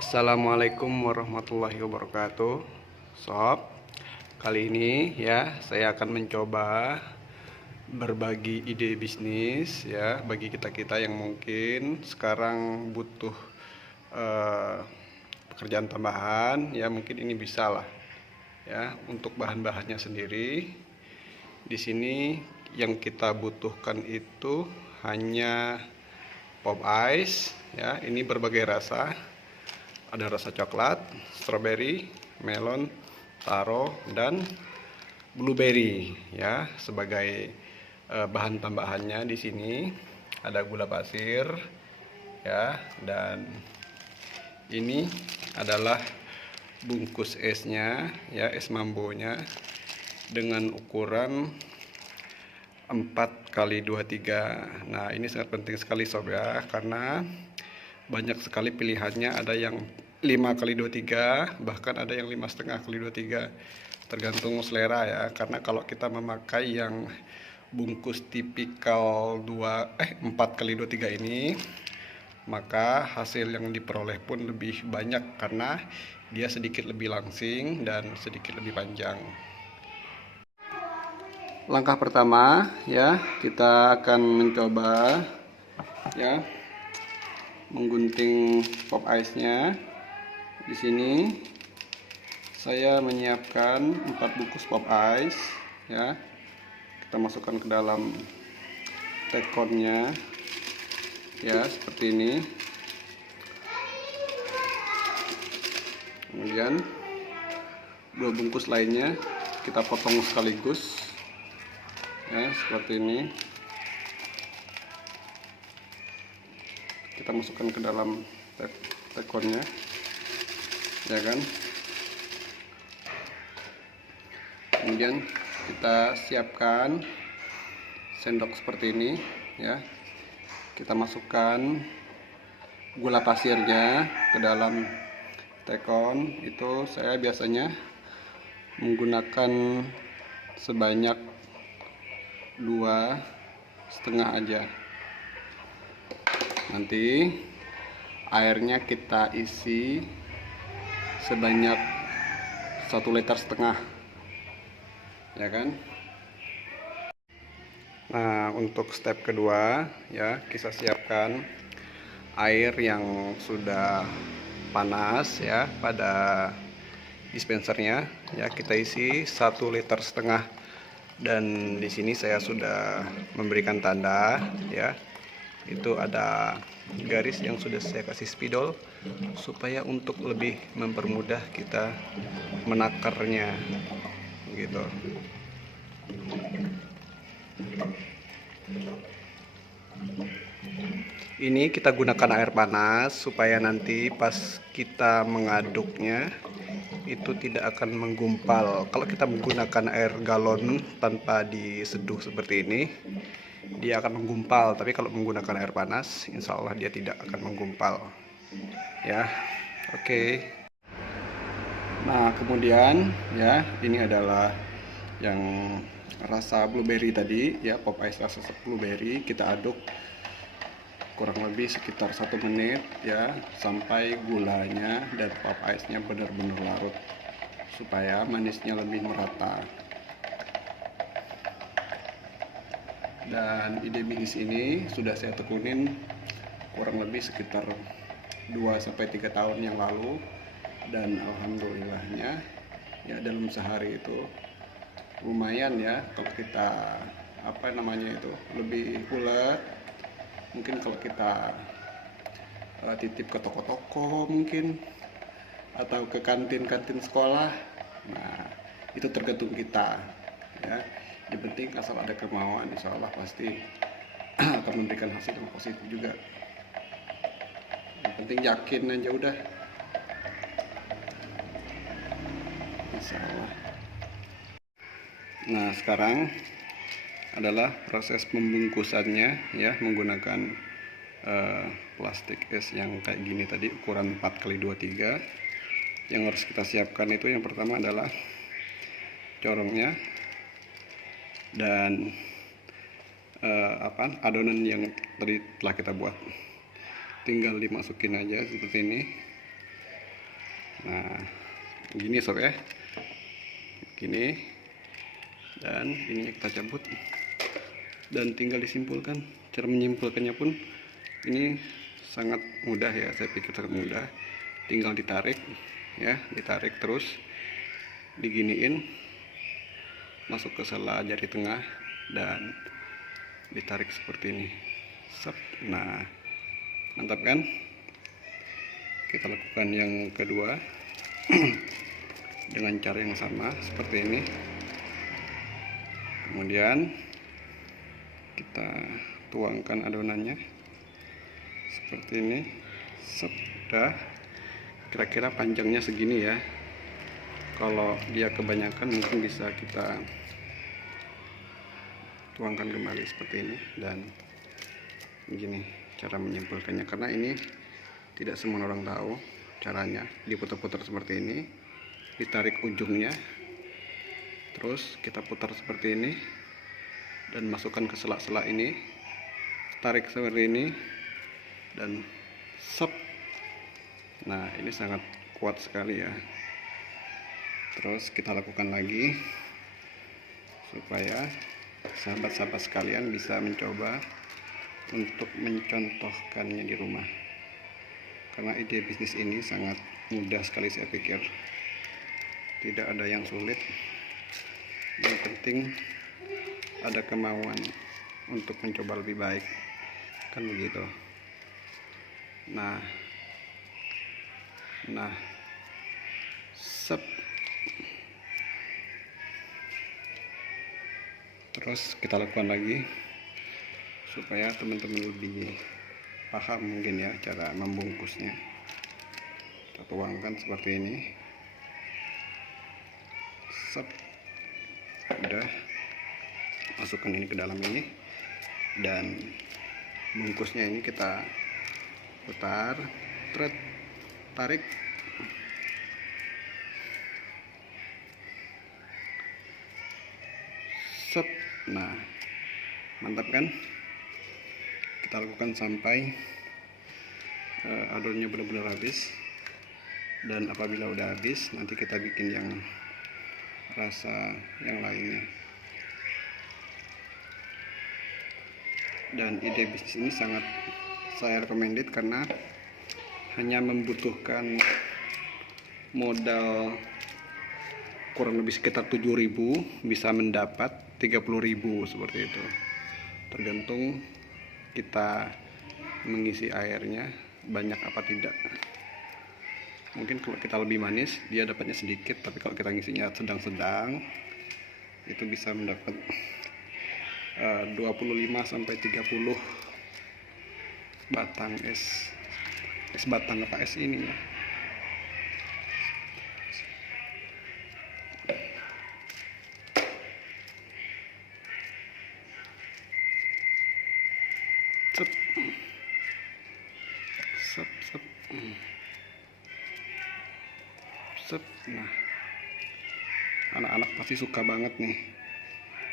Assalamualaikum warahmatullahi wabarakatuh. Sob, kali ini ya saya akan mencoba berbagi ide bisnis ya bagi kita-kita yang mungkin sekarang butuh eh, pekerjaan tambahan ya, mungkin ini bisa lah ya. Untuk bahan-bahannya sendiri di sini yang kita butuhkan itu hanya pop ice ya, ini berbagai rasa. Ada rasa coklat, strawberry, melon, taro, dan blueberry ya. Sebagai bahan tambahannya di sini ada gula pasir ya, dan ini adalah bungkus esnya ya, es mambonya dengan ukuran 4x23. Nah, ini sangat penting sekali sob ya, karena banyak sekali pilihannya. Ada yang 5x23, bahkan ada yang 5,5x23, tergantung selera ya. Karena kalau kita memakai yang bungkus tipikal 4x23 ini, maka hasil yang diperoleh pun lebih banyak karena dia sedikit lebih langsing dan sedikit lebih panjang. Langkah pertama ya, kita akan mencoba ya menggunting pop ice-nya. Di sini saya menyiapkan 4 bungkus pop ice ya. Kita masukkan ke dalam tekonnya ya, seperti ini. Kemudian 2 bungkus lainnya kita potong sekaligus ya, seperti ini. Kita masukkan ke dalam tekonnya ya kan. Kemudian kita siapkan sendok seperti ini ya. Kita masukkan gula pasirnya ke dalam tekon. Itu saya biasanya menggunakan sebanyak 2,5 aja. Nanti airnya kita isi sebanyak 1,5 liter ya kan. Nah, untuk step kedua ya, kita siapkan air yang sudah panas ya pada dispensernya ya. Kita isi 1,5 liter, dan di sini saya sudah memberikan tanda ya. Itu ada garis yang sudah saya kasih spidol supaya untuk lebih mempermudah kita menakarnya gitu. Ini kita gunakan air panas supaya nanti pas kita mengaduknya itu tidak akan menggumpal. Kalau kita menggunakan air galon tanpa diseduh seperti ini, dia akan menggumpal. Tapi kalau menggunakan air panas, insya Allah dia tidak akan menggumpal ya. Oke. Nah, kemudian ya, ini adalah yang rasa blueberry tadi ya, pop ice rasa blueberry. Kita aduk kurang lebih sekitar 1 menit ya, sampai gulanya dan pop ice nya benar-benar larut supaya manisnya lebih merata. Dan ide bisnis ini sudah saya tekunin kurang lebih sekitar 2-3 tahun yang lalu, dan alhamdulillahnya ya dalam sehari itu lumayan ya. Kalau kita lebih ulet, mungkin kalau kita titip ke toko-toko mungkin, atau ke kantin-kantin sekolah, nah itu tergantung kita ya. Yang penting asal ada kemauan, insya Allah pasti akan memberikan hasil yang positif juga. Yang penting yakin aja udah, insya Allah. Nah, sekarang adalah proses pembungkusannya ya, menggunakan plastik es yang kayak gini tadi, ukuran 4x23. Yang harus kita siapkan itu yang pertama adalah corongnya dan adonan yang tadi telah kita buat. Tinggal dimasukin aja seperti ini Nah, gini sob ya, gini, dan ininya kita cabut dan tinggal disimpulkan. Cara menyimpulkannya pun ini sangat mudah ya, saya pikir sangat mudah. Tinggal ditarik ya, ditarik terus diginiin masuk ke sela jari tengah dan ditarik seperti ini. Sep. Nah, mantap kan? Kita lakukan yang kedua dengan cara yang sama seperti ini. Kemudian kita tuangkan adonannya seperti ini. Sep. Udah, kira-kira panjangnya segini ya. Kalau dia kebanyakan mungkin bisa kita tuangkan kembali seperti ini. Dan begini cara menyimpulkannya, karena ini tidak semua orang tahu caranya. Diputar-putar seperti ini, ditarik ujungnya, terus kita putar seperti ini dan masukkan ke sela-sela ini, tarik seperti ini dan sep. Nah, ini sangat kuat sekali ya. Terus kita lakukan lagi supaya sahabat-sahabat sekalian bisa mencoba untuk mencontohkannya di rumah, karena ide bisnis ini sangat mudah sekali. Saya pikir tidak ada yang sulit, yang penting ada kemauan untuk mencoba lebih baik, kan begitu. Nah sep. Terus kita lakukan lagi supaya teman-teman lebih paham mungkin ya cara membungkusnya. Kita tuangkan seperti ini. Sep. Udah, masukkan ini ke dalam ini dan bungkusnya ini kita putar, tarik, sep. Nah, mantap kan? Kita lakukan sampai adonannya benar-benar habis. Dan apabila udah habis, nanti kita bikin yang rasa yang lainnya. Dan ide bisnis ini sangat saya recommended karena hanya membutuhkan modal kurang lebih sekitar 7.000, bisa mendapat 30.000 seperti itu. Tergantung kita mengisi airnya banyak apa tidak. Mungkin kalau kita lebih manis dia dapatnya sedikit, tapi kalau kita ngisinya sedang-sedang itu bisa mendapat 25 sampai 30 batang es batang apa es ini ya. Sep. Sep, sep. Sep. Nah, anak-anak pasti suka banget nih.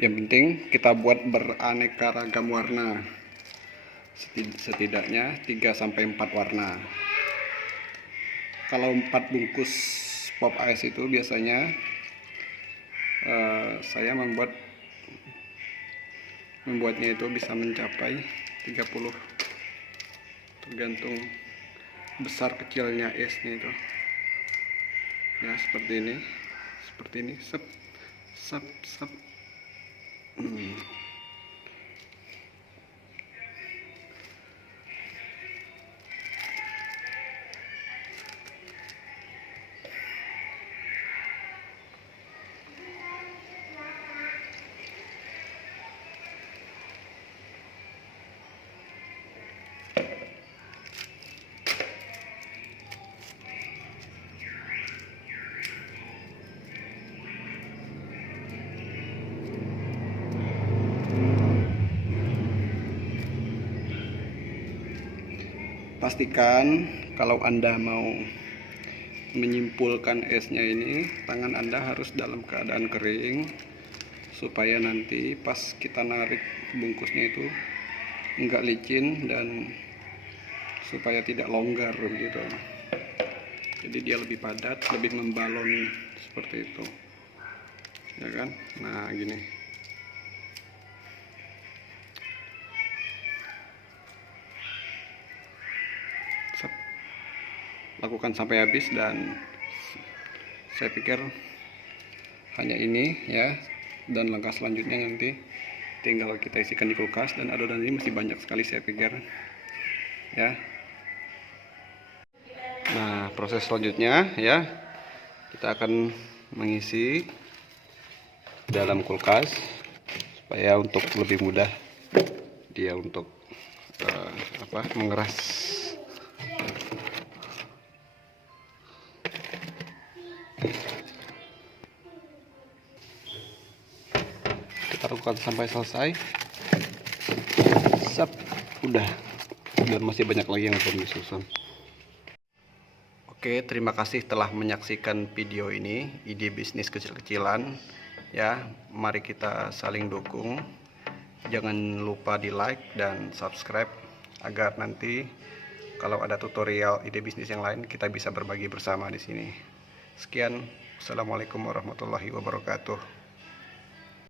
Yang penting kita buat beraneka ragam warna, setidaknya 3-4 warna. Kalau 4 bungkus pop ice itu biasanya saya membuatnya itu bisa mencapai 30, tergantung besar kecilnya esnya itu ya. Seperti ini, sep, sep, sep. Pastikan kalau Anda mau menyimpulkan esnya ini, tangan Anda harus dalam keadaan kering supaya nanti pas kita narik bungkusnya itu enggak licin dan supaya tidak longgar gitu. Jadi dia lebih padat, lebih membalon seperti itu, ya kan? Nah gini. Lakukan sampai habis, dan saya pikir hanya ini ya. Dan langkah selanjutnya nanti tinggal kita isikan di kulkas, dan adonan ini masih banyak sekali saya pikir ya. Nah, proses selanjutnya ya, kita akan mengisi dalam kulkas supaya untuk lebih mudah dia untuk mengeras. Kita lakukan sampai selesai. Sap, udah. Dan masih banyak lagi yang belum disusun. Oke, terima kasih telah menyaksikan video ini, ide bisnis kecil-kecilan ya. Mari kita saling dukung. Jangan lupa di like dan subscribe agar nanti kalau ada tutorial ide bisnis yang lain kita bisa berbagi bersama di sini. Sekian, assalamualaikum warahmatullahi wabarakatuh.